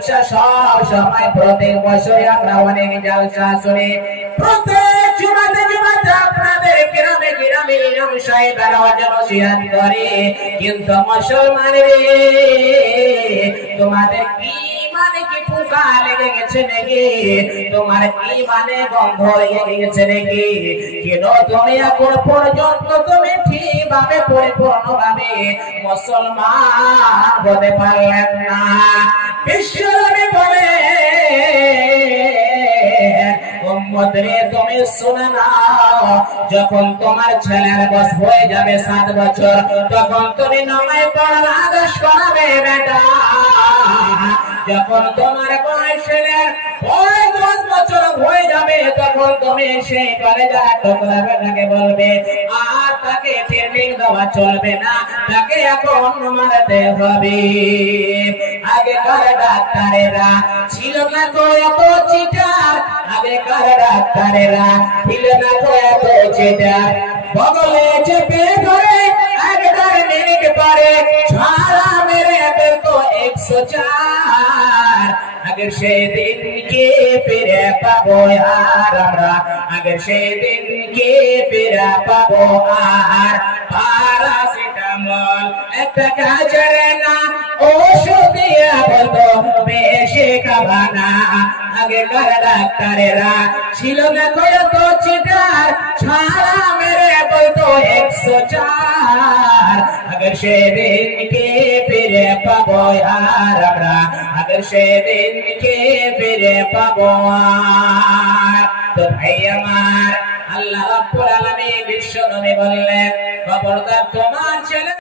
জালসা সব সময় প্রত্যেক বছরে আমরা অনেক জালসা শুনি, প্রত্যেক জুমাতে আপনাদের গ্রামে গ্রামে ইমাম সাহেবরা ওয়াজ নসিহত করে, কিন্তু মুসলমান রে তোমাদের ইমানে কি পোকা লেগে গেছে নাকি? তোমার ইমানে গন্ধ লেগে গেছে নাকি? কেন তুমি এখন পর্যন্ত তুমি ঠিকভাবে পরিপূর্ণভাবে মুসলমান হতে পারলেন না? বিশ্বনবী বলে উম্মত রে তুমি শুনে নাও, যখন তোমার ছেলের বয়স হয়ে যাবে 7 বছর, তখন তুমি নামাজ পড়ার আদেশ করাবে বেটা। যখন তোমার ছেলের বয়স 10 বছর হয়ে যাবে, তখন তুমি সেই কলেজা টুকরা বেটাকে বলবে, আর তাকে ট্রেনিং দেওয়া চলবে না, তাকে এখন মারতে হবে। আগেকার ডাক্তারেরা ছিল না তো এত চিটার, আগেকার ডাক্তারেরা ছিল না তো এত চিটার, বগলে চেপে ধরে একবার মিনিট পরে ছাড়া মেরে তো 104। আগের সেই দিনকে ফিরে পাবো আর আমরা, আগের সেই দিনকে ফিরে পাবো আর। প্যারাসিটামল একটা কাজের না, ওষুধ দিয়া বলতো বেশি খাবানা। আগেকার ডাক্তারেরা ছিল না কত চিটার, ছাড়া মেরে বলতো 104। আগের সেদিনকে ফিরে পাবো আর আমরা, আগের সেদিনকে ফিরে পাবো আর। তো ভাই আমার, আল্লাহ রাব্বুল আলামিন বিশ্বনবী বললেন, খবরদার তোমার ছেলে